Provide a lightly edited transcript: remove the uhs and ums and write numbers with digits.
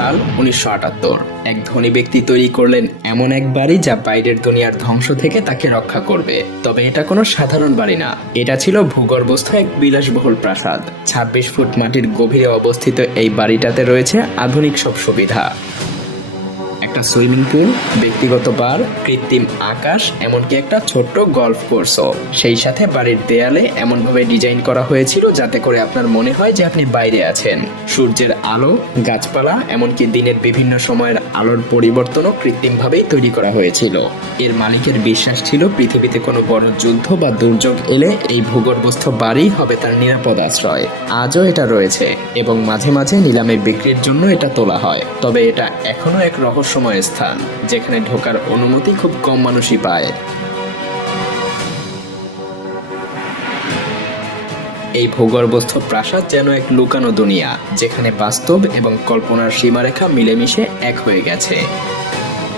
সাল 1978। এক ধনী ব্যক্তি তৈরি করলেন এমন এক বাড়ি যা বাইরের দুনিয়ার ধ্বংস থেকে তাকে রক্ষা করবে। তবে এটা কোনো সাধারণ বাড়ি না, এটা ছিল ভূগর্ভস্থ এক বিলাসবহুল প্রাসাদ। 26 ফুট মাটির গভীরে অবস্থিত এই বাড়িটাতে রয়েছে আধুনিক সব সুবিধা। একটা সুইমিং পুল, ব্যক্তিগত বার, কৃত্রিম আকাশ, এমনকি একটা ছোট্ট গলফ কোর্সও। সেই সাথে বাড়ির দেয়ালে এমনভাবে ডিজাইন করা হয়েছিল যাতে করে আপনার মনে হয় যে আপনি বাইরে আছেন। সূর্যের আলো, গাছপালা, এমনকি দিনের বিভিন্ন সময়ের আলোর পরিবর্তনও কৃত্রিমভাবেই তৈরি করা হয়েছিল। এর মালিকের বিশ্বাস ছিল পৃথিবীতে কোনো বড় যুদ্ধ বা দুর্যোগ এলে এই ভূগর্ভস্থ বাড়ি হবে তার নিরাপদ আশ্রয়। আজও এটা রয়েছে এবং মাঝে মাঝে নিলামে বিক্রির জন্য এটা তোলা হয়। তবে এটা এখনো এক রহস্যময় স্থান যেখানে ঢোকার অনুমতি খুব কম মানুষই পায়। এই ভূগর্ভস্থ প্রাসাদ যেন এক লুকানো দুনিয়া, যেখানে বাস্তব এবং কল্পনার সীমারেখা মিলেমিশে এক হয়ে গেছে।